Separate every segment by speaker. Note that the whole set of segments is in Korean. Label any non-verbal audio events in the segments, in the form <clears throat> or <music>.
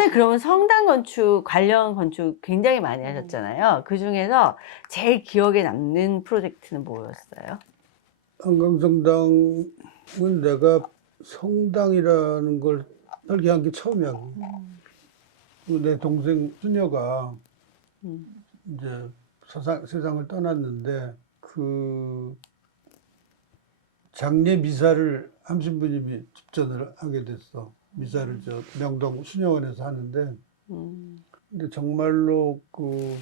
Speaker 1: 선생님 그러면 성당 건축 관련 건축 굉장히 많이 하셨잖아요. 그 중에서 제일 기억에 남는 프로젝트는 뭐였어요?
Speaker 2: 한강성당은 내가 성당이라는 걸 설계한 게 처음이야. 그내 동생 수녀가
Speaker 1: 음.
Speaker 2: 이제 세상, 세상을 떠났는데 그 장례 미사를 함신부님이 집전을 하게 됐어. 미사를 저 명동 수녀원에서 하는데
Speaker 1: 음.
Speaker 2: 근데 정말로 그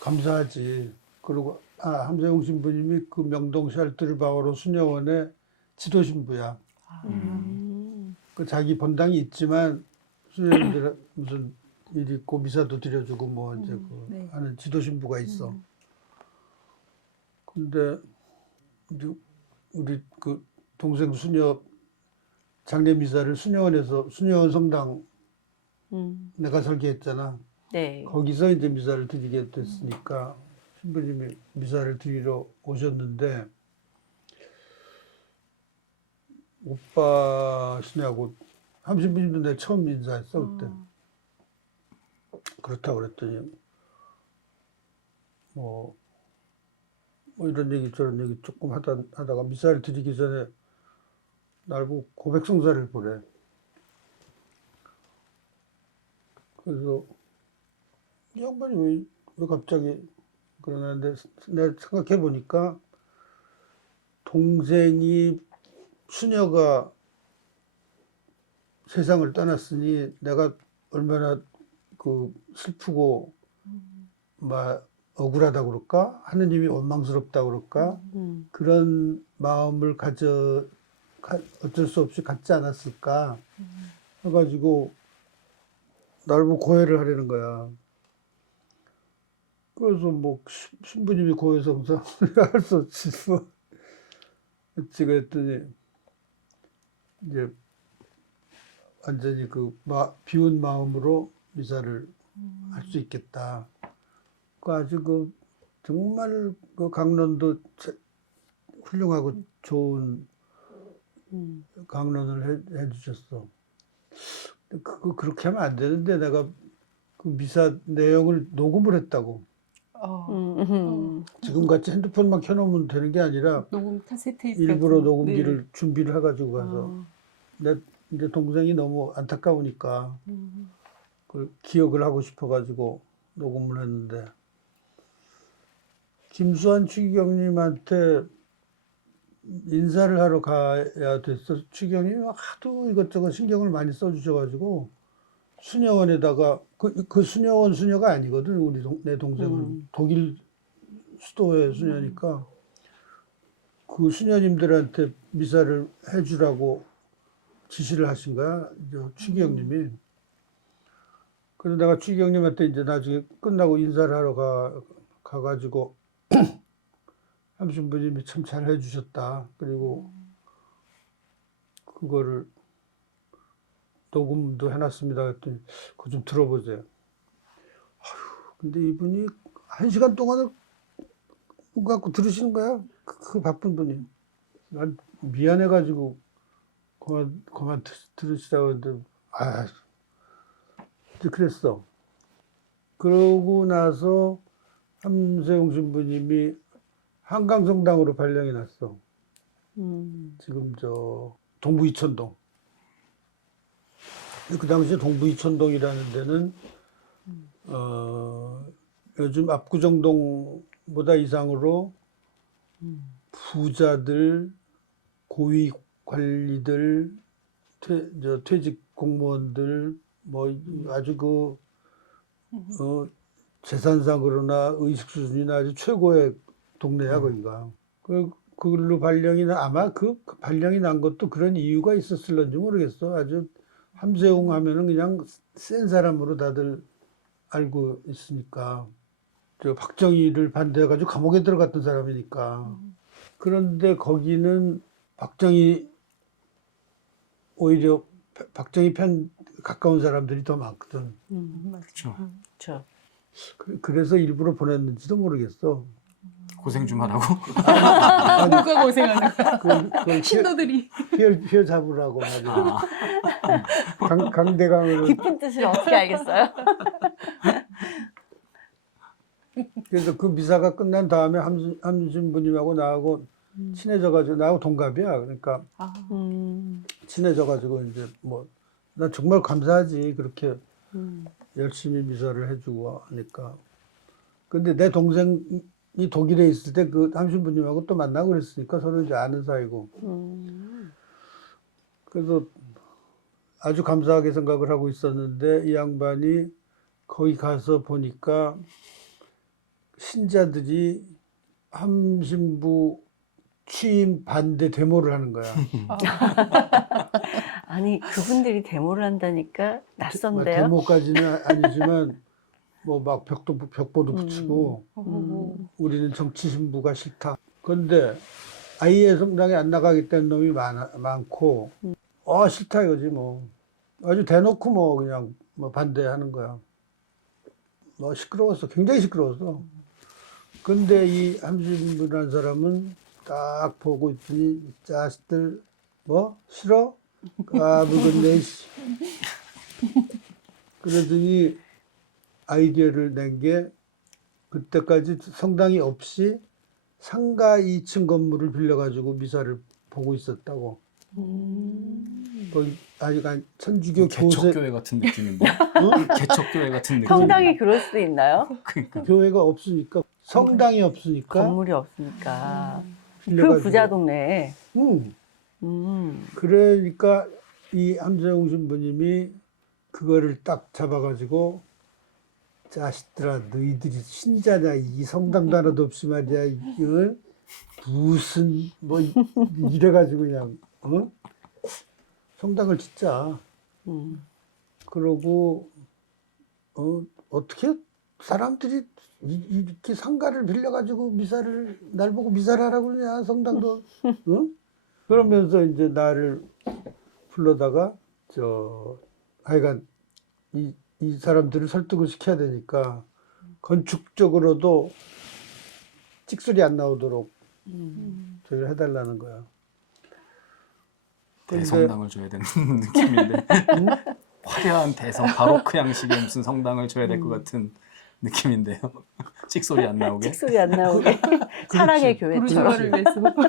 Speaker 2: 감사하지. 그리고 아 함세웅 신부님이 그 명동 샬트르바오로 수녀원의 지도 신부야.
Speaker 1: 음.
Speaker 2: 그 자기 본당이 있지만 수녀님들 <clears throat> 무슨 일 있고 미사도 드려주고 뭐 이제 그
Speaker 3: 네.
Speaker 2: 하는 지도 신부가 있어. 근데 이제 우리 그 동생 수녀 장례 미사를 수녀원에서 수녀원 성당
Speaker 1: 음.
Speaker 2: 내가 설계했잖아.
Speaker 1: 네.
Speaker 2: 거기서 이제 미사를 드리게 됐으니까 신부님이 미사를 드리러 오셨는데 오빠시냐고 함신부님도 내가 처음 인사했어 그때 그렇다고 그랬더니 뭐, 뭐 이런 얘기 저런 얘기 조금 하다, 하다가 미사를 드리기 전에 날 보고 고백성사를 보래 그래서 이 양반이 왜, 왜 갑자기 그러는데 내가 생각해 보니까 동생이 수녀가 세상을 떠났으니 내가 얼마나 그 슬프고 막 억울하다 그럴까? 하느님이 원망스럽다 그럴까?
Speaker 1: 음.
Speaker 2: 그런 마음을 가져 가- 어쩔 수 없이 갖지 않았을까 해가지고 나를 보고 고해를 하려는 거야. 그래서 뭐 시- 신부님이 고해성사 <laughs> 할수 없지 뭐 했지 그랬더니 이제 완전히 그 마, 비운 마음으로 미사를 할수 있겠다. 그 아주 그 정말 그 강론도 제- 훌륭하고 좋은
Speaker 1: 음.
Speaker 2: 강론을 해, 해 주셨어. 근데 그거 그렇게 하면 안 되는데 내가 그 미사 내용을 녹음을 했다고.
Speaker 3: 어,
Speaker 1: 음. 음.
Speaker 2: 지금 같이 핸드폰만 켜놓으면 되는 게 아니라
Speaker 3: 녹음 카세트
Speaker 2: 일부러 녹음기를
Speaker 3: 네.
Speaker 2: 준비를 해가지고 가서
Speaker 1: 어.
Speaker 2: 내 이제 동생이 너무 안타까우니까
Speaker 1: 음.
Speaker 2: 그걸 기억을 하고 싶어가지고 녹음을 했는데 김수환 추기경님한테 인사를 하러 가야 됐어. 추기경님이 하도 이것저것 신경을 많이 써주셔가지고 수녀원에다가 그, 그 수녀원 수녀가 아니거든. 우리 동, 내 동생은
Speaker 1: 음.
Speaker 2: 독일 수도의 수녀니까 그 수녀님들한테 미사를 해주라고 지시를 하신 거야. 저 추기경님이. 그래서 내가 추기경님한테 이제 나중에 끝나고 인사를 하러 가, 가가지고 <clears throat> 함신부님이 참 잘 해 주셨다. 그리고 그거를 녹음도 해놨습니다. 했더니 그거 좀 들어보세요. 아휴, 근데 이분이 한 시간 동안을 문 갖고 들으시는 거야. 그, 그 바쁜 분이. 난 미안해가지고 그만 그만 들- 들으시라고 했는데 아 그랬어. 그러고 나서 함세웅 신부님이 한강성당으로 발령이 났어.
Speaker 1: 음.
Speaker 2: 지금 저 동부 이천동. 그 당시에 동부 이천동이라는 데는 어 요즘 압구정동보다 이상으로 부자들, 고위 관리들, 퇴, 저 퇴직 공무원들 뭐 아주 그 어, 재산상으로나 의식 수준이나 아주 최고의 동네야 거기가. 그 그걸로 발령이 나 아마 그 발령이 난 것도 그런 이유가 있었을런지 모르겠어. 아주 함세웅 하면은 그냥 센 사람으로 다들 알고 있으니까. 저 박정희를 반대해가지고 감옥에 들어갔던 사람이니까. 그런데 거기는 박정희 오히려 바- 박정희 편 가까운 사람들이 더 많거든.
Speaker 1: 음.
Speaker 3: 그렇죠.
Speaker 1: 그-
Speaker 2: 그래서 일부러 보냈는지도 모르겠어.
Speaker 3: 고생 좀 하라고.
Speaker 2: 아니,
Speaker 4: 누가 고생하는 거야?
Speaker 2: 그, 그
Speaker 4: 신도들이.
Speaker 2: 휘어, 휘어 잡으라고.
Speaker 3: 아,
Speaker 2: 강, 강대강으로.
Speaker 1: 깊은 뜻을 어떻게 알겠어요?
Speaker 2: 그래서 그 미사가 끝난 다음에 함신, 함신부님하고 나하고 친해져가지고 나하고 동갑이야. 그러니까
Speaker 4: 아,
Speaker 1: 음,
Speaker 2: 친해져가지고 이제 뭐나 정말 감사하지 그렇게
Speaker 1: 음,
Speaker 2: 열심히 미사를 해주고 하니까. 근데 내 동생 이 독일에 있을 때 그 함신부님하고 또 만나고 그랬으니까 서로 이제 아는 사이고.
Speaker 1: 음.
Speaker 2: 그래서 아주 감사하게 생각을 하고 있었는데 이 양반이 거기 가서 보니까 신자들이 함신부 취임 반대 데모를 하는 거야. <laughs>
Speaker 1: 아니 그분들이 데모를 한다니까 낯선데요.
Speaker 2: 데모까지는 아니지만 <laughs> 뭐 막 벽도 벽보도
Speaker 1: 음.
Speaker 2: 붙이고
Speaker 1: 음.
Speaker 2: 우리는 정치 신부가 싫다. 그런데 아예 성당에 안 나가겠다는 놈이 많아, 많고 어 싫다 이거지 뭐 아주 대놓고 뭐 그냥 뭐 반대하는 거야. 뭐 시끄러웠어. 굉장히 시끄러웠어. 근데 이 함신부라는 사람은 딱 보고 있더니 이 자식들 뭐 싫어? 까불겠네 씨. <laughs> 그러더니 아이디어를 낸 게 그때까지 성당이 없이 상가 2층 건물을 빌려가지고 미사를 보고 있었다고.
Speaker 1: 음.
Speaker 2: 거기 아직 한 천주교 교세 <laughs>
Speaker 3: 개척교회 같은 느낌인데.
Speaker 2: 어?
Speaker 3: 개척교회 같은 느낌.
Speaker 1: 성당이 그럴 수도 있나요?
Speaker 3: 그러니까.
Speaker 2: 교회가 없으니까 성당이 없으니까
Speaker 1: 건물이 없으니까. 그
Speaker 2: 빌려가지고.
Speaker 1: 부자 동네에.
Speaker 2: 응.
Speaker 1: 음.
Speaker 2: 그러니까 이 함재웅 신부님이 그거를 딱 잡아가지고 자식들아 너희들이 신자냐 이 성당도 하나도 없이 말이야 이거 무슨 뭐 이- 이래가지고 그냥 어? 성당을 짓자
Speaker 1: 음.
Speaker 2: 그러고 어 어떻게 사람들이 이- 이 렇게 상가를 빌려가지고 미사를 날 보고 미사를 하라고 그러냐 성당도 응? 그러면서 이제 나를 불러다가 저 하여간 이, 이 사람들을 설득을 시켜야 되니까 건축적으로도 찍소리 안 나오도록
Speaker 1: 음.
Speaker 2: 저희를 해달라는 거야.
Speaker 3: 대성당을 줘야 되는 <laughs> 느낌인데. 화려한 대성 바로크 <laughs> 양식의 무슨 성당을 줘야 될 것 같은 느낌인데요. <laughs> 찍소리 안 나오게.
Speaker 1: 찍소리 안 나오게. 사랑의 교회처럼.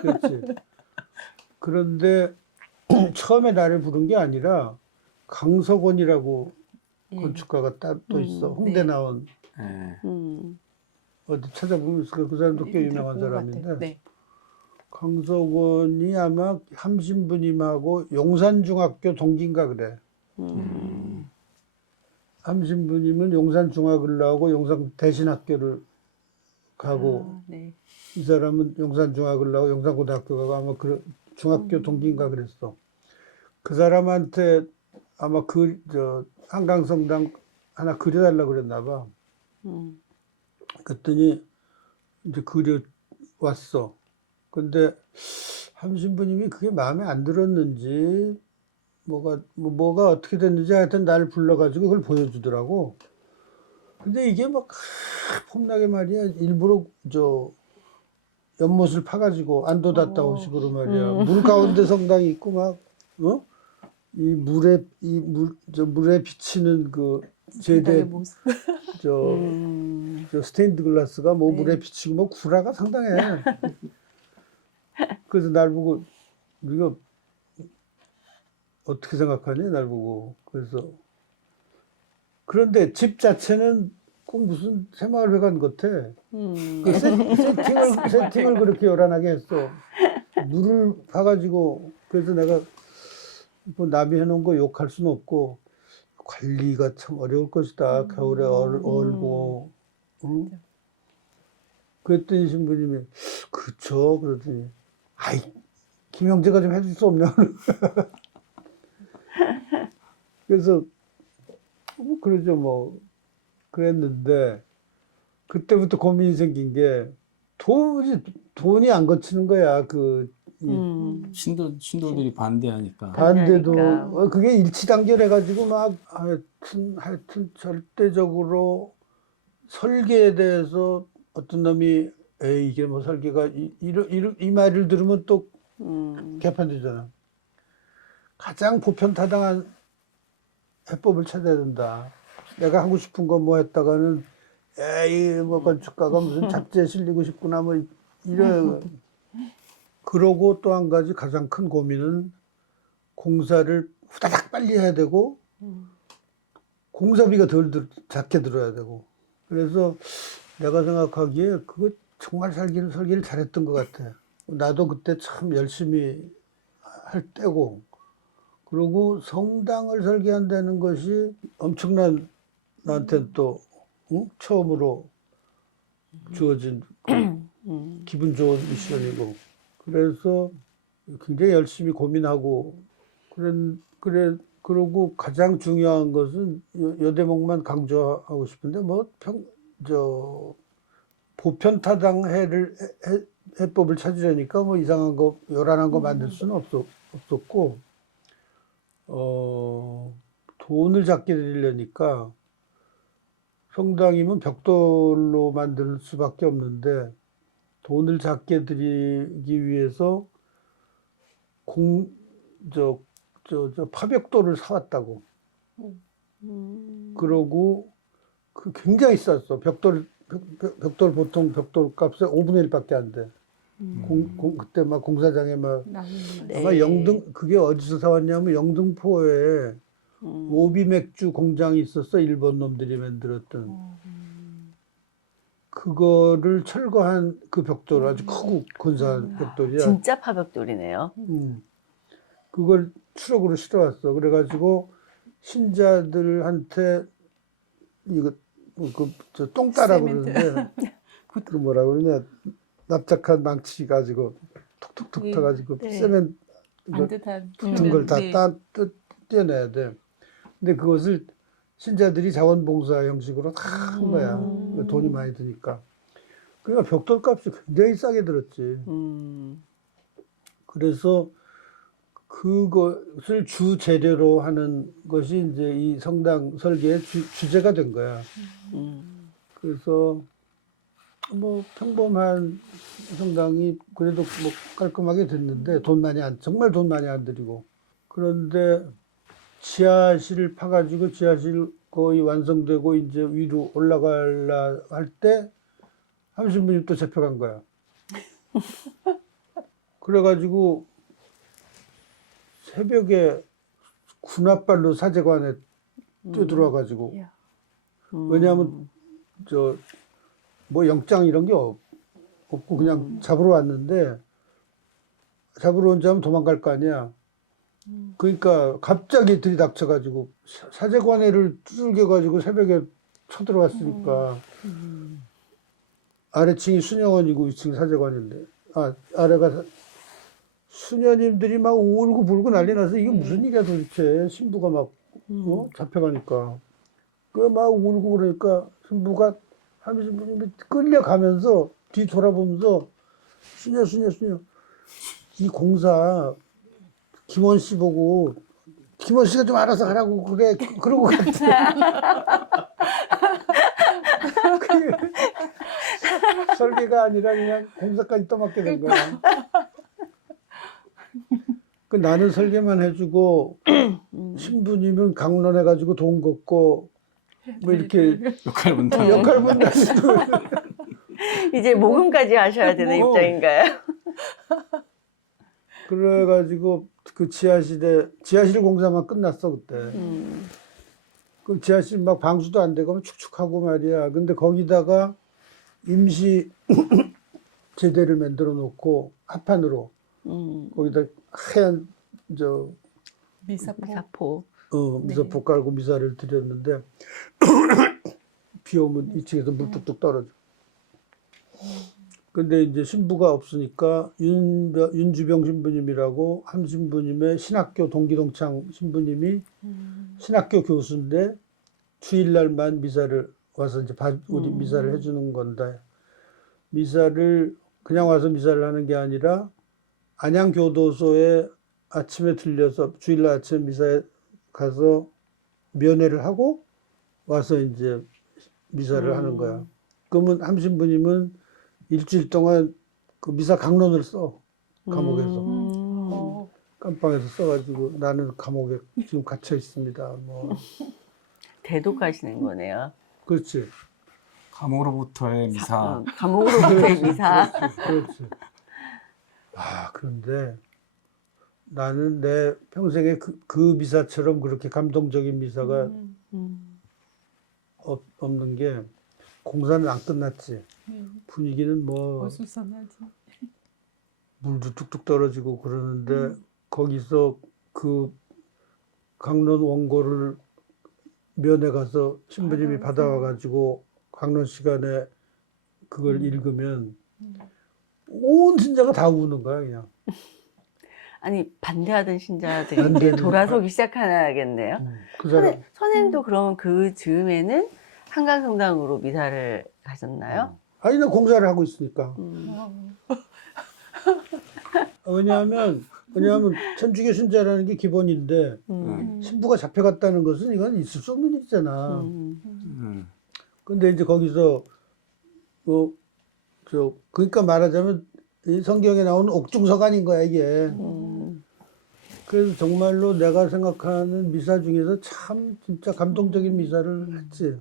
Speaker 2: 그렇지. 그런데 <clears throat> 처음에 나를 부른 게 아니라 강석원이라고
Speaker 4: 예.
Speaker 2: 건축가가 따- 또 있어.
Speaker 1: 음,
Speaker 2: 홍대
Speaker 4: 네.
Speaker 2: 나온
Speaker 3: 예.
Speaker 1: 음.
Speaker 2: 어디 찾아보면 있을 거야. 그 사람도 꽤 유명한 사람인데.
Speaker 4: 네.
Speaker 2: 강석원이 아마 함신부님하고 용산중학교 동기인가 그래.
Speaker 1: 음.
Speaker 2: 함신부님은 용산중학을 나오고 용산 대신학교를 가고
Speaker 4: 아, 네.
Speaker 2: 이 사람은 용산중학을 나오고 용산고등학교 가고 아마 그 중학교 동기인가 그랬어. 그 사람한테 아마 그 저 한강성당 하나 그려달라 그랬나 봐.
Speaker 1: 음.
Speaker 2: 그랬더니 이제 그려 왔어. 근데 함신부님이 그게 마음에 안 들었는지 뭐가 뭐, 뭐가 어떻게 됐는지 하여튼 나를 불러가지고 그걸 보여주더라고. 근데 이게 막 폼나게 말이야 일부러 저 연못을 파가지고 안도 닿다
Speaker 4: 어.
Speaker 2: 오식으로 말이야 물 가운데 성당이 있고 막 어? 이 물에 이 물 저 물에 비치는 그 제대. <laughs> 저
Speaker 1: 음.
Speaker 2: 저 스테인드 글라스가 뭐
Speaker 4: 네.
Speaker 2: 물에 비치고 뭐 구라가 상당해. <laughs> 그래서 날 보고 네가 어떻게 생각하니? 날 보고 그래서 그런데 집 자체는 꼭 무슨 새마을회관 같아.
Speaker 1: 음.
Speaker 2: 그 세, 세팅을 <laughs> 세팅을 그렇게 요란하게 했어. 물을 파가지고 그래서 내가 뭐 남이 해놓은 거 욕할 수는 없고 관리가 참 어려울 것이다. 겨울에 얼, 얼고. 응? 그랬더니 신부님이 그렇죠. 그러더니 아이 김영재가 좀 해줄 수 없냐. <laughs> 그래서 뭐 그러죠 뭐 그랬는데 그때부터 고민이 생긴 게 도무지 돈이 안 거치는 거야. 그이
Speaker 1: 음.
Speaker 3: 신도 신도들이 반대하니까.
Speaker 2: 반대도
Speaker 1: 반대하니까.
Speaker 2: 어, 그게 일치단결해 가지고 막 하여튼 하여튼 절대적으로 설계에 대해서 어떤 놈이 에이 이게 뭐 설계가 이, 이, 이, 이 말을 들으면 또
Speaker 1: 음.
Speaker 2: 개판되잖아. 가장 보편타당한 해법을 찾아야 된다. 내가 하고 싶은 거 뭐 했다가는 에이 뭐 건축가가 무슨 잡지에 실리고 싶구나 뭐 이래. 그러고 또 한 가지 가장 큰 고민은 공사를 후다닥 빨리 해야 되고 공사비가 덜 들, 작게 들어야 되고 그래서 내가 생각하기에 그거 정말 살기를 설계를 잘했던 것 같아. 나도 그때 참 열심히 할 때고 그리고 성당을 설계한다는 것이 엄청난 나한테 또 응? 처음으로 주어진 그
Speaker 1: 음.
Speaker 2: 기분 좋은 미션이고 그래서 굉장히 열심히 고민하고 그래 그래 그러고 가장 중요한 것은 여, 여대목만 강조하고 싶은데 뭐 뭐평 저 보편 타당 해를 해, 해법을 찾으려니까 뭐 이상한 거 요란한 거 만들 수는 없었, 없었고 어 돈을 작게 들이려니까 성당이면 벽돌로 만들 수밖에 없는데 돈을 작게 들이기 위해서 공 저 저 저 파벽돌을 사왔다고
Speaker 1: 음.
Speaker 2: 그러고 그 굉장히 쌌어 벽돌 벽, 벽- 벽돌 보통 벽돌 값의 5분의 1밖에 안 돼. 공, 공, 그때 막 공사장에 막
Speaker 1: 네.
Speaker 2: 아마 영등 그게 어디서 사왔냐면 영등포에
Speaker 1: 음.
Speaker 2: 오비 맥주 공장이 있었어 일본 놈들이 만들었던 그거를 철거한 그 벽돌 아주 크고 근사한 벽돌이야.
Speaker 1: 진짜 파벽돌이네요.
Speaker 2: 음. 그걸 추억으로 실어왔어. 그래가지고 신자들한테 이거 뭐 그저
Speaker 4: 세멘트.
Speaker 2: 그러는데 <laughs> 그 뭐라 그러냐 납작한 망치 가지고 톡톡톡
Speaker 4: 예.
Speaker 2: 타가지고
Speaker 1: 네.
Speaker 2: 세멘 붙은 걸 다
Speaker 4: 네.
Speaker 2: 따 떼내야 돼. 근데 그것을 신자들이 자원봉사 형식으로 다 한 거야.
Speaker 1: 음.
Speaker 2: 돈이 많이 드니까. 그러니까 벽돌 값이 굉장히 싸게 들었지.
Speaker 1: 음.
Speaker 2: 그래서 그것을 주 재료로 하는 것이 이제 이 성당 설계의 주, 주제가 된 거야.
Speaker 1: 음.
Speaker 2: 그래서 뭐 평범한 성당이 그래도 뭐 깔끔하게 됐는데 돈 많이 안 정말 돈 많이 안 들이고 그런데 지하실을 파가지고 지하실 거의 완성되고 이제 위로 올라갈라 할 때 함신부님 또 잡혀간 거야. <laughs> 그래가지고 새벽에 군합발로 사제관에 뛰어들어와가지고
Speaker 4: 야.
Speaker 1: 음.
Speaker 2: 왜냐하면 저 뭐 영장 이런 게 없, 없고 그냥 잡으러 왔는데 잡으러 온 자면 도망갈 거 아니야. 그러니까 갑자기 들이닥쳐가지고 사- 사제관회를 두들겨가지고 새벽에 쳐들어왔으니까. 아래층이 수녀원이고 위층 사제관인데. 아 아래가 사- 수녀님들이 막 울고 불고 난리 나서 이게 무슨 일이야 도대체? 신부가 막 어? 잡혀가니까. 그 막 울고 그러니까 신부가 하면 신부님이 끌려가면서 뒤 돌아보면서 수녀 수녀 수녀. 이 공사 김원 씨 보고 김원 씨가 좀 알아서 하라고 그래 그러고 갔지 <laughs> 그게 설계가 아니라 그냥 공사까지 떠맡게 된 거야. 그 나는 설계만 해주고 신부님은 강론해 가지고 돈 걷고 뭐 이렇게
Speaker 3: 역할 분담.
Speaker 2: 역할 분담이고 <laughs>
Speaker 1: 이제 모금까지 하셔야 되는
Speaker 2: 어.
Speaker 1: 입장인가요?
Speaker 2: 그래 가지고 그 지하실에 지하실 공사만 끝났어 그때.
Speaker 1: 음.
Speaker 2: 그 지하실 막 방수도 안 되고 축축하고 말이야. 근데 거기다가 임시 <clears throat> 제대를 만들어 놓고 합판으로
Speaker 1: 음.
Speaker 2: 거기다 하얀 저
Speaker 4: 미사포.
Speaker 1: 사포.
Speaker 2: 어, 미사포 깔고 미사를 드렸는데 <clears throat> 비 오면 2층에서 물 뚝뚝 떨어져. 근데 이제 신부가 없으니까 윤, 윤주병 신부님이라고 함 신부님의 신학교 동기동창 신부님이 신학교 교수인데 주일날만 미사를 와서 이제 봐- 우리 미사를 해주는 건데 미사를 그냥 와서 미사를 하는 게 아니라 안양교도소에 아침에 들려서 주일날 아침 미사에 가서 면회를 하고 와서 이제 미사를
Speaker 1: 음.
Speaker 2: 하는 거야. 그러면 함신부님은 일주일 동안 그 미사 강론을 써 감옥에서
Speaker 1: 음.
Speaker 4: 어,
Speaker 2: 깜빵에서 써가지고 나는 감옥에 지금 갇혀 있습니다. 뭐
Speaker 1: 대독하시는 거네요.
Speaker 2: 그렇지,
Speaker 3: 감으로부터의 미사.
Speaker 1: 어, 감옥으로부터의 <laughs> 미사.
Speaker 2: 그렇지. 아 그런데 나는 내 평생에 그, 그 미사처럼 그렇게 감동적인 미사가
Speaker 4: 음,
Speaker 1: 음.
Speaker 2: 없, 없는 게 공사는 안 끝났지.
Speaker 4: 네.
Speaker 2: 분위기는 뭐
Speaker 4: 어수선하지.
Speaker 2: 물도 뚝뚝 떨어지고 그러는데 거기서 그 강론 원고를 면회 가서 신부님이
Speaker 4: 받아와서.
Speaker 2: 받아와 가지고 강론 시간에 그걸
Speaker 4: 음.
Speaker 2: 읽으면 온 신자가 다 우는 거야 그냥. <laughs>
Speaker 1: 아니 반대하던 신자들이 돌아서기 시작하겠네요.
Speaker 2: 그 사람
Speaker 1: 선생, 선생님도 그러면 그 즈음에는 한강성당으로 미사를 가셨나요?
Speaker 2: 아니 나 공사를 하고 있으니까.
Speaker 1: 음.
Speaker 4: 어,
Speaker 2: 왜냐하면 왜냐하면 천주교 신자라는 게 기본인데
Speaker 1: 음.
Speaker 2: 신부가 잡혀갔다는 것은 이건 있을 수 없는 일이잖아.
Speaker 1: 음.
Speaker 3: 음.
Speaker 2: 근데 이제 거기서 뭐 저 그러니까 말하자면 이 성경에 나오는 옥중서관인 거야 이게.
Speaker 1: 음.
Speaker 2: 그래서 정말로 내가 생각하는 미사 중에서 참 진짜 감동적인 미사를 했지.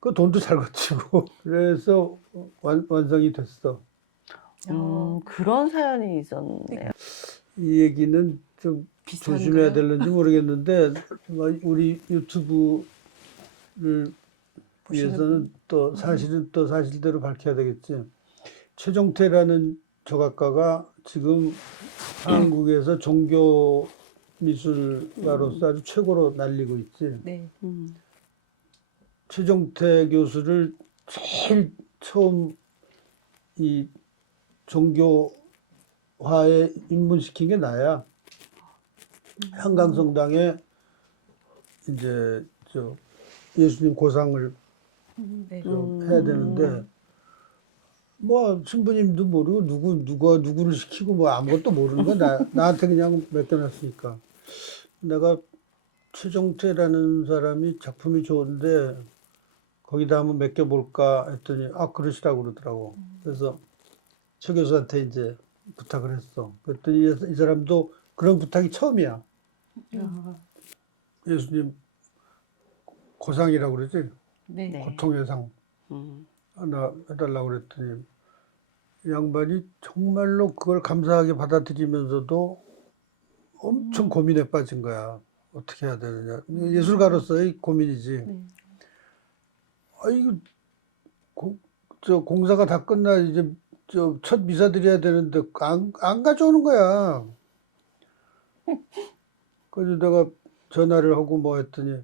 Speaker 2: 그 돈도 잘 거치고 <laughs> 그래서 완, 완성이 됐어.
Speaker 1: 음, 그런 사연이 있었네요.
Speaker 2: 이 얘기는 좀
Speaker 4: 비슷한가요?
Speaker 2: 조심해야 될는지 모르겠는데 정말 우리 유튜브를 위해서는 또 사실은 또 사실대로 밝혀야 되겠지. 최종태라는 조각가가 지금 한국에서 종교 미술가로서 아주 최고로 날리고 있지.
Speaker 4: 네.
Speaker 1: 음.
Speaker 2: 최종태 교수를 제일 처음 이 종교화에 입문시킨 게 나야. 한강성당에 이제 저 예수님 고상을
Speaker 4: 네.
Speaker 2: 좀
Speaker 1: 음.
Speaker 2: 해야 되는데 뭐 신부님도 모르고 누구 누가 누구를 시키고 뭐 아무것도 모르는 거야 나 <laughs> 나한테 그냥 맡겨놨으니까 내가 최종태라는 사람이 작품이 좋은데 거기다 한번 맡겨볼까 했더니 아 그러시라고 그러더라고 그래서 최 교수한테 이제 부탁을 했어 그랬더니 이- 이 사람도 그런 부탁이 처음이야
Speaker 4: 아,
Speaker 2: 예수님 고상이라고 그러지
Speaker 4: 네.
Speaker 1: 네.
Speaker 2: 고통의 상
Speaker 1: 음.
Speaker 2: 하나 해달라고 그랬더니 이 양반이 정말로 그걸 감사하게 받아들이면서도 엄청 고민에 빠진 거야. 어떻게 해야 되느냐. 예술가로서의 고민이지.
Speaker 4: 네.
Speaker 2: 아, 이거, 고- 저 공사가 다 끝나 이제 저 첫 미사 드려야 되는데 안, 안 가져오는 거야. <laughs> 그래서 내가 전화를 하고 뭐 했더니 하,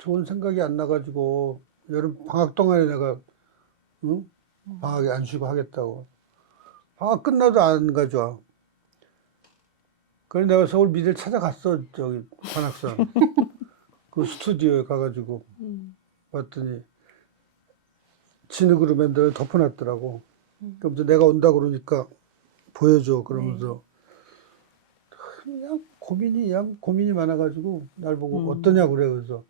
Speaker 2: 좋은 생각이 안 나가지고 여름 방학 동안에 내가 응? 방학에 안 쉬고 하겠다고. 방학 끝나도 안 가져와. 그래서 내가 서울 미대를 찾아갔어 저기 관악산 <laughs> 그 스튜디오에 가가지고
Speaker 4: 음.
Speaker 2: 봤더니 진흙으로 만들어 덮어놨더라고. 그러면서 내가 온다 그러니까 보여줘 그러면서 그냥 고민이 그냥 고민이 많아가지고 날 보고
Speaker 1: 음.
Speaker 2: 어떠냐 그래 그래서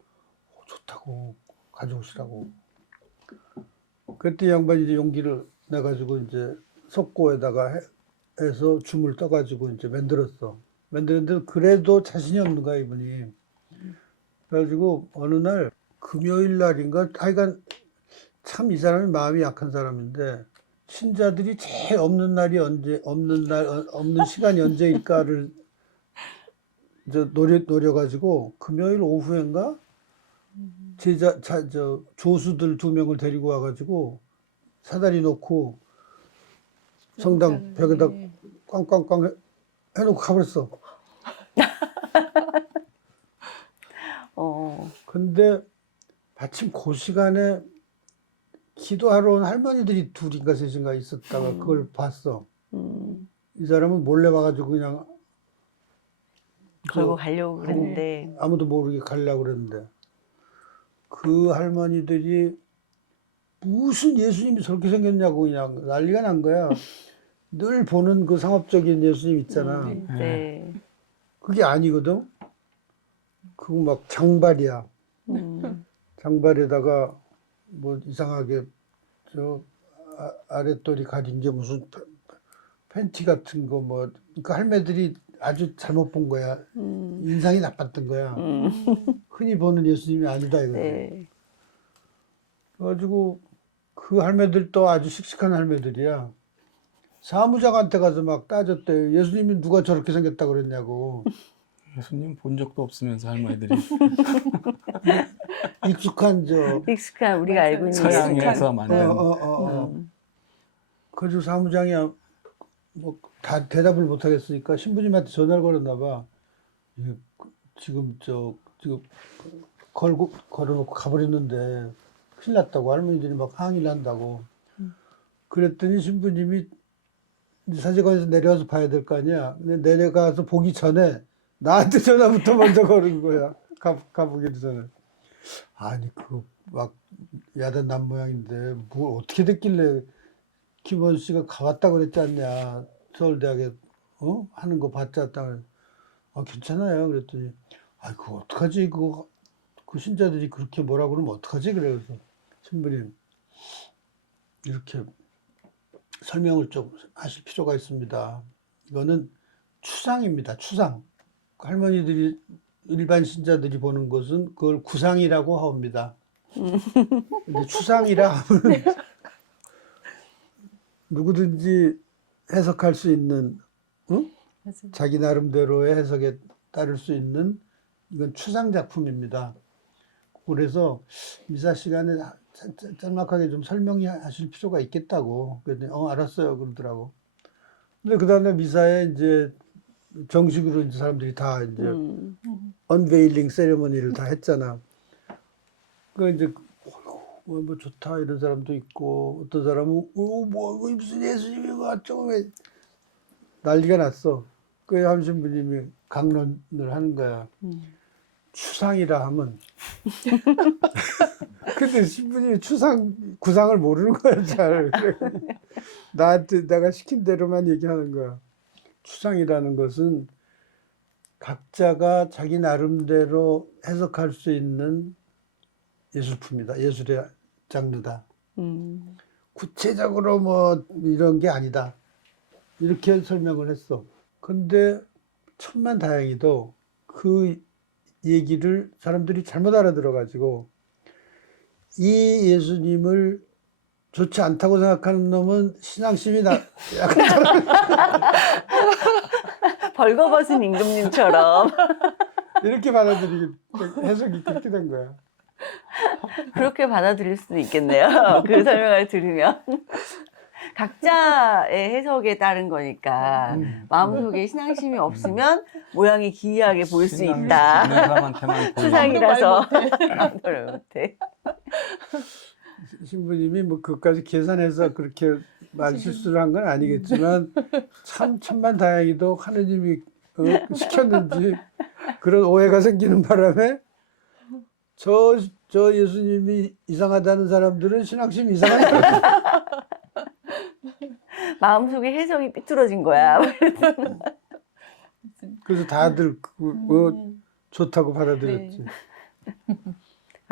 Speaker 2: 어, 좋다고 가져오시라고. 그때 이 양반이 이제 용기를 내가지고 이제 석고에다가 해, 해서 줌을 떠가지고 이제 만들었어. 만드는데 그래도 자신이 없는 거야 이분이. 그래가지고 어느 날 금요일 날인가 하여간 참 이 사람이 마음이 약한 사람인데 신자들이 제일 없는 날이 언제 없는 날 어, 없는 시간이 언제일까를 <laughs> 저 노려 노려 가지고 금요일 오후인가 제자 자, 저 조수들 두 명을 데리고 와 가지고 사다리 놓고 성당 벽에다
Speaker 4: 네.
Speaker 2: 꽝꽝꽝 해- 해놓고 가버렸어.
Speaker 1: 어. <laughs>
Speaker 2: 근데 마침 그 시간에 기도하러 온 할머니들이 둘인가 셋인가 있었다가 그걸 봤어.
Speaker 1: 음.
Speaker 2: 이 사람은 몰래 와가지고 그냥
Speaker 1: 걸고
Speaker 2: 그
Speaker 1: 가려고 그랬는데
Speaker 2: 아무도 모르게 가려고 그랬는데 그 할머니들이 무슨 예수님이 저렇게 생겼냐고 그냥 난리가 난 거야. <laughs> 늘 보는 그 상업적인 예수님 있잖아.
Speaker 4: 네.
Speaker 1: 네.
Speaker 2: 그게 아니거든. 그거 막 장발이야.
Speaker 1: 음.
Speaker 2: 장발에다가 뭐 이상하게 저 아, 아랫돌이 가린 게 무슨 팬- 팬티 같은 거 뭐 그러니까 할매들이 아주 잘못 본 거야.
Speaker 1: 음.
Speaker 2: 인상이 나빴던 거야.
Speaker 1: 음. <laughs>
Speaker 2: 흔히 보는 예수님이 아니다 이거지.
Speaker 1: 네.
Speaker 2: 그래가지고 그 할매들도 아주 씩씩한 할매들이야. 사무장한테 가서 막 따졌대요. 예수님이 누가 저렇게 생겼다 그랬냐고. <laughs>
Speaker 3: 예수님 본 적도 없으면서 할머니들이 <laughs> <laughs>
Speaker 2: 익숙한 저
Speaker 1: 익숙한 우리가 알고 있는
Speaker 3: 서양에서
Speaker 2: 어,
Speaker 3: 만든
Speaker 2: 어, 어, 어.
Speaker 1: 음.
Speaker 2: 그래서 사무장이 뭐 다 대답을 못 하겠으니까 신부님한테 전화를 걸었나 봐. 예, 그- 지금 저 지금 걸고 걸어놓고 가버렸는데 큰일 났다고 할머니들이 막 항의를 한다고. 그랬더니 신부님이 이제 사제관에서 내려와서 봐야 될 거 아니야. 근데 내려가서 보기 전에 나한테 전화부터 먼저 걸은 거야. 가, 가보기도 전에. 아니 그막 야단 난 모양인데 뭘 어떻게 됐길래 김원 씨가 가왔다 그랬지 않냐. 서울대학에 어? 하는 거 봤지 않다 아 괜찮아요. 그랬더니 아 그거 어떡하지? 그거 그 신자들이 그렇게 뭐라 그러면 어떡하지? 그래 그래서 신부님 이렇게 설명을 좀 하실 필요가 있습니다. 이거는 추상입니다. 추상. 할머니들이 일반 신자들이 보는 것은 그걸 구상이라고 하옵니다 근데 추상이라 하면 <laughs> 누구든지 해석할 수 있는 응? 자기 나름대로의 해석에 따를 수 있는 이건 추상 작품입니다. 그래서 미사 시간에 짤막하게 좀 설명하실 필요가 있겠다고 그랬더니 어 알았어요 그러더라고. 근데 그 다음에 미사에 이제 정식으로 이제 사람들이 다 이제
Speaker 1: 음.
Speaker 2: 언베일링 세레머니를 다 했잖아. 그 이제 어, 뭐 좋다 이런 사람도 있고 어떤 사람은 어, 뭐 무슨 예수님이 어쩌고 왜 난리가 났어. 그 함신부님이 강론을 하는 거야.
Speaker 1: 음.
Speaker 2: 추상이라 하면 <laughs> 근데 신부님이 추상 구상을 모르는 거야 잘. <laughs> 나한테 내가 시킨 대로만 얘기하는 거야. 추상이라는 것은 각자가 자기 나름대로 해석할 수 있는 예술품이다. 예술의 장르다.
Speaker 1: 음.
Speaker 2: 구체적으로 뭐 이런 게 아니다. 이렇게 설명을 했어. 근데 천만 다행히도 그 얘기를 사람들이 잘못 알아들어 가지고 이 예수님을 좋지 않다고 생각하는 놈은 신앙심이 나, <laughs> 약간 <laughs>
Speaker 1: 벌거벗은 임금님처럼 <laughs>
Speaker 2: 이렇게 받아들이게 해석이 그렇게 된 거야.
Speaker 1: 그렇게 받아들일 수도 있겠네요. 그 설명을 들으면. 각자의 해석에 따른 거니까
Speaker 2: 음.
Speaker 1: 마음속에 신앙심이 없으면 모양이 기이하게 보일 수 있다.
Speaker 3: 있는 사람한테만 보이는
Speaker 1: 추상이라서 아무도 못해.
Speaker 2: 신부님이 뭐 그것까지 계산해서 그렇게 말 실수를 한 건 아니겠지만 <laughs> 참 천만 다행히도 하느님이 어, <laughs> 시켰는지 그런 오해가 생기는 바람에 저, 저 예수님이 이상하다는 사람들은 신앙심이 이상하다. <laughs>
Speaker 1: 마음속에 해석이 삐뚤어진 거야.
Speaker 2: 그래서 다들 그, 어,
Speaker 4: 음.
Speaker 2: 좋다고 받아들였지.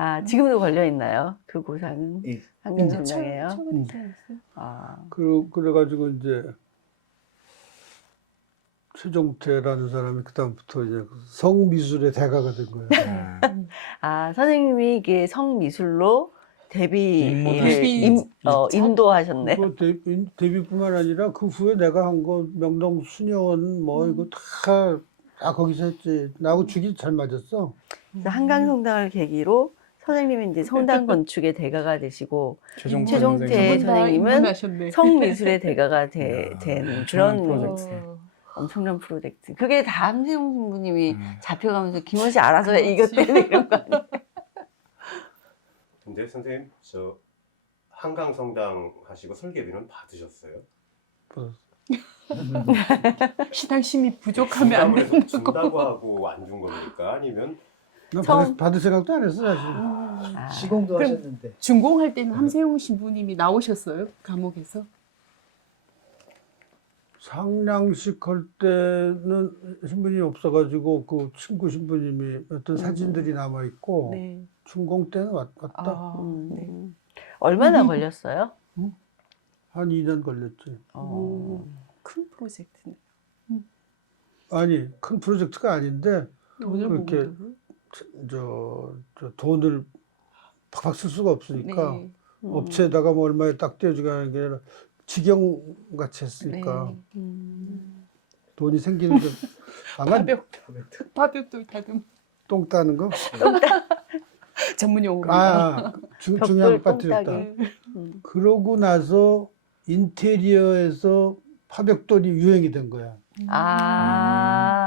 Speaker 1: 아 지금도 걸려 있나요? 그 고사는
Speaker 3: 예.
Speaker 1: 한경성당이에요.
Speaker 2: 음.
Speaker 4: 네.
Speaker 1: 아,
Speaker 2: 그, 그래가지고 이제 최종태라는 사람이 그다음부터 이제 성미술의 대가가 된 거예요.
Speaker 3: 음. <laughs>
Speaker 1: 아 선생님이 이게 성미술로 데뷔를
Speaker 3: 입문을
Speaker 1: 임, 어, 인도하셨네.
Speaker 2: 그 데뷔, 데뷔뿐만 아니라 그 후에 내가 한 거 명동 수녀원 뭐 이거 다, 다 거기서 했지. 나하고 죽이 잘 맞았어.
Speaker 1: 그래서 한강성당을 계기로 선생님이 이제 성당 건축의 대가가 되시고 <laughs>
Speaker 3: 최종태
Speaker 1: 최종태
Speaker 3: 선생님.
Speaker 1: 선생님은. 성미술의 <laughs> 대가가 되,
Speaker 3: 엄청난
Speaker 1: 그런
Speaker 3: 프로젝트.
Speaker 4: 어.
Speaker 1: 엄청난 프로젝트. 그게 다 함세웅 신부님이
Speaker 3: 음.
Speaker 1: 잡혀가면서 김원 씨 알아서. 이겼대 이런 거 아니에요? <laughs>
Speaker 5: 근데 선생님 저 한강 성당 하시고 설계비는 받으셨어요?
Speaker 2: 뭐,
Speaker 4: 신앙심이 부족하면 안.
Speaker 5: 준다고 하고 안 준 겁니까? 아니면
Speaker 2: 난
Speaker 1: 처음-
Speaker 2: 받을, 받을 생각도 안 했어 사실.
Speaker 1: 아,
Speaker 6: 시공도
Speaker 4: 그럼-
Speaker 6: 하셨는데
Speaker 4: 준공할 때는 함세웅 신부님이 나오셨어요? 감옥에서?
Speaker 2: 상량식 할 때는 신부님이 없어가지고 그 친구 신부님이 어떤 사진들이 남아 있고
Speaker 4: 네.
Speaker 2: 중공 때는 왔, 왔다.
Speaker 4: 아,
Speaker 1: 음,
Speaker 4: 네.
Speaker 1: 얼마나
Speaker 4: 음.
Speaker 1: 걸렸어요?
Speaker 2: 한 2년 걸렸지.
Speaker 1: 어.
Speaker 4: 큰 프로젝트네.
Speaker 2: 아니 큰 프로젝트가 아닌데
Speaker 4: 돈을
Speaker 2: 그렇게
Speaker 4: 모으다고?
Speaker 2: 저, 저 돈을 팍팍 쓸 수가 없으니까
Speaker 4: 네.
Speaker 1: 음.
Speaker 2: 업체에다가 뭐 얼마에 딱 떼어주게 하는 게 아니라 직영 같이 했으니까
Speaker 4: 네.
Speaker 1: 음.
Speaker 2: 돈이 생기는 게 <laughs> 방안
Speaker 4: 파벽. 파벽도 다듬.
Speaker 2: 똥 따는 거? <laughs>
Speaker 4: 전문 용어.
Speaker 2: 아, 중, 중요한
Speaker 1: 벽돌
Speaker 2: 파트였다.
Speaker 1: 똥따기.
Speaker 4: 네.
Speaker 1: 음.
Speaker 2: 그러고 나서 인테리어에서 파벽돌이 유행이 된 거야.
Speaker 1: 아.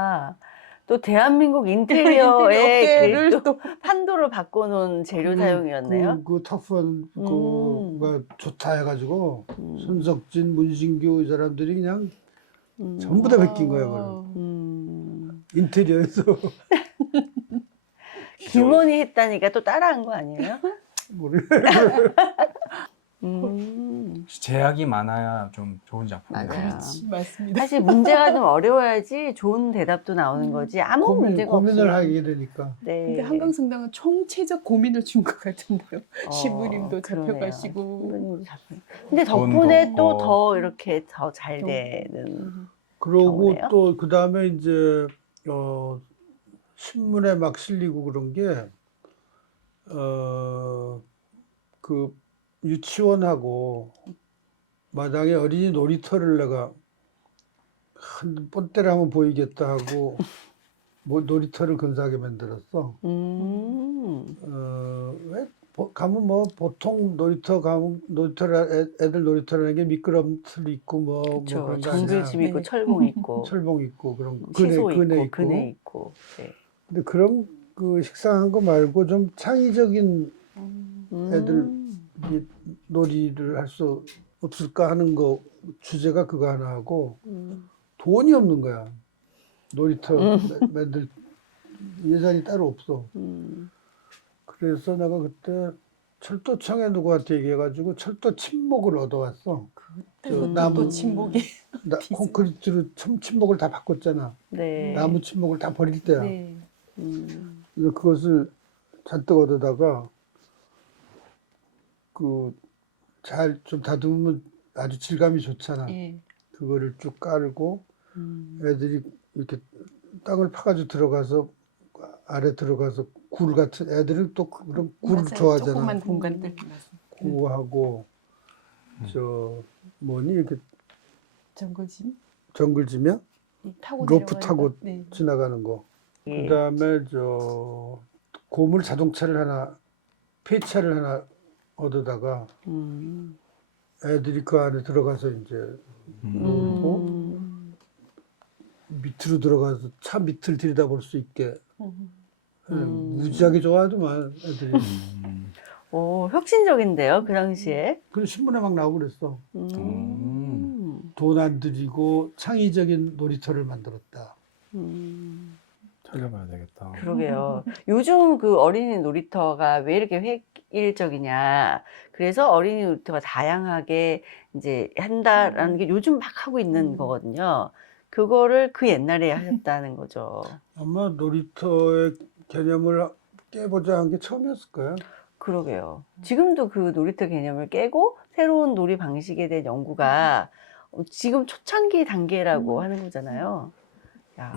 Speaker 1: 또 대한민국
Speaker 4: 인테리어
Speaker 1: 인테리어의 그또 <laughs>
Speaker 4: 또
Speaker 1: 판도를 바꿔놓은 재료 사용이었네요.
Speaker 2: 그, 그 터프한
Speaker 1: 음.
Speaker 2: 그가 좋다 해가지고
Speaker 1: 음.
Speaker 2: 손석진, 문신규 이 사람들이 그냥
Speaker 1: 음.
Speaker 2: 전부 다 베낀 거야, 그걸.
Speaker 1: 음.
Speaker 2: 인테리어에서 <laughs>
Speaker 1: 김원이 했다니까 또 따라한 거 아니에요? <laughs>
Speaker 2: 모르.
Speaker 1: 음.
Speaker 3: 제약이 많아야 좀 좋은 작품이에요.
Speaker 1: 맞아요.
Speaker 4: 그렇지 맞습니다.
Speaker 1: 사실 문제가 좀 어려워야지 좋은 대답도 나오는 거지 아무
Speaker 2: 고민,
Speaker 1: 문제가
Speaker 2: 고민을. 하게 되니까.
Speaker 1: 네.
Speaker 4: 근데 한강성당은 총체적 고민을 준 것 같은데요.
Speaker 1: 어,
Speaker 4: 신부님도
Speaker 1: 그러네요.
Speaker 4: 잡혀가시고.
Speaker 1: 잡혀. 근데 덕분에 또. 더 이렇게 더잘
Speaker 4: 또.
Speaker 1: 되는.
Speaker 2: 그러고
Speaker 1: 경우네요?
Speaker 2: 또 그 다음에 이제 어 신문에 막 실리고 그런 게 어 그 유치원하고 마당에 어린이 놀이터를 내가 한 번때를 한번 보이겠다 하고 뭐 놀이터를 근사하게 만들었어.
Speaker 1: 음.
Speaker 2: 어왜 가면 뭐 보통 놀이터 가면 놀이터를 애, 애들 놀이터라는 게 미끄럼틀 있고 뭐, 뭐
Speaker 1: 그렇죠.
Speaker 2: 그런 거 아니야.
Speaker 1: 정글짐 있고
Speaker 4: 네.
Speaker 1: 철봉 있고 <laughs>
Speaker 2: 철봉 있고 그런 거.
Speaker 1: 시소
Speaker 2: 그네
Speaker 1: 있고
Speaker 2: 있고.
Speaker 1: 그네 있고. 네.
Speaker 2: 근데 그런 그 식상한 거 말고 좀 창의적인 애들
Speaker 1: 음.
Speaker 2: 이 놀이를 할 수 없을까 하는 거 주제가 그거 하나 하고
Speaker 1: 음.
Speaker 2: 돈이 없는 거야. 놀이터
Speaker 1: 음.
Speaker 2: 마- 만들 예산이 따로 없어.
Speaker 1: 음.
Speaker 2: 그래서 내가 그때 철도청에 누구한테 얘기해가지고 철도 침목을 얻어왔어. 저
Speaker 1: 음.
Speaker 2: 나무
Speaker 4: 또 침묵이. <laughs>
Speaker 2: 나. 콘크리트로 침, 침목을 다 바꿨잖아.
Speaker 1: 네.
Speaker 2: 나무 침목을 다 버릴 때야.
Speaker 4: 네.
Speaker 1: 음.
Speaker 2: 그래서 그것을 잔뜩 얻어다가 그 잘 좀 다듬으면 아주 질감이 좋잖아.
Speaker 4: 예.
Speaker 2: 그거를 쭉 깔고
Speaker 1: 음.
Speaker 2: 애들이 이렇게 땅을 파가지고 들어가서 아래 들어가서 굴 같은 애들은 또 그런 굴을
Speaker 4: 맞아요.
Speaker 2: 좋아하잖아.
Speaker 4: 조그만 공간들.
Speaker 2: 그거하고 저 뭐니 이렇게
Speaker 4: 정글짐
Speaker 2: 정글지면
Speaker 4: 타고
Speaker 2: 로프
Speaker 4: 내려가는
Speaker 2: 타고
Speaker 4: 거. 네.
Speaker 2: 지나가는 거.
Speaker 1: 예.
Speaker 2: 그다음에 저 고물 자동차를 하나 폐차를 하나 얻어다가
Speaker 1: 음.
Speaker 2: 애들이 그 안에 들어가서 이제
Speaker 1: 음.
Speaker 2: 밑으로 들어가서 차 밑을 들여다볼 수 있게
Speaker 4: 음.
Speaker 2: 예,
Speaker 1: 음.
Speaker 2: 무지하게 좋아하더만 애들이.
Speaker 3: 음.
Speaker 1: 오, 혁신적인데요, 그 당시에.
Speaker 2: 그 신문에 막 나오고 그랬어.
Speaker 1: 음.
Speaker 2: 돈안 들이고 창의적인 놀이터를 만들었다.
Speaker 1: 음.
Speaker 3: 찾아봐야 되겠다.
Speaker 1: 그러게요. 요즘 그 어린이 놀이터가 왜 이렇게 획 일적이냐. 그래서 어린이 놀이터가 다양하게 이제 한다라는 게 요즘 막 하고 있는
Speaker 4: 음.
Speaker 1: 거거든요. 그거를 그 옛날에 하셨다는 거죠.
Speaker 2: 아마 놀이터의 개념을 깨보자 한 게 처음이었을 거야.
Speaker 1: 그러게요. 지금도 그 놀이터 개념을 깨고 새로운 놀이 방식에 대한 연구가 어, 지금 초창기 단계라고
Speaker 4: 음.
Speaker 1: 하는 거잖아요. 야.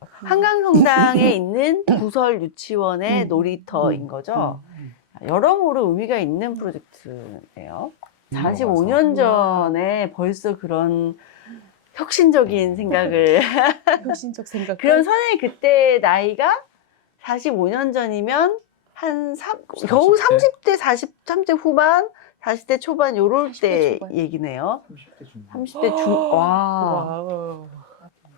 Speaker 1: 한강성당에 <laughs> 있는 구설 유치원의
Speaker 4: 음.
Speaker 1: 놀이터인 거죠.
Speaker 2: 음.
Speaker 1: 여러모로 의미가 있는 프로젝트네요.
Speaker 3: 음,
Speaker 1: 45년 전에 벌써 그런 혁신적인 생각을 <laughs>
Speaker 4: 혁신적 생각.
Speaker 1: 그런 선생님 그때 나이가 45년 전이면 한 삼, 겨우 30대, 40, 30대 후반, 40대 초반 요럴
Speaker 4: 40대
Speaker 1: 때
Speaker 4: 초반.
Speaker 1: 얘기네요.
Speaker 3: 30대 중.
Speaker 1: 30대 <gasps> 중, 와.
Speaker 4: 와.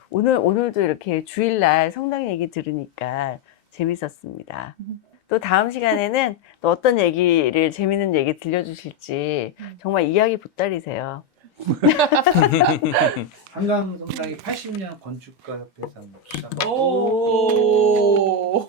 Speaker 1: 오늘, 오늘도 이렇게 주일날 성당 얘기 들으니까 재밌었습니다.
Speaker 4: 음.
Speaker 1: 또 다음 시간에는 또 어떤 얘기를, 재밌는 얘기 들려주실지
Speaker 4: 음.
Speaker 1: 정말 이야기 보따리세요. <laughs>
Speaker 6: 한강 성당이 80년 건축가 협회상 수상.
Speaker 4: 오.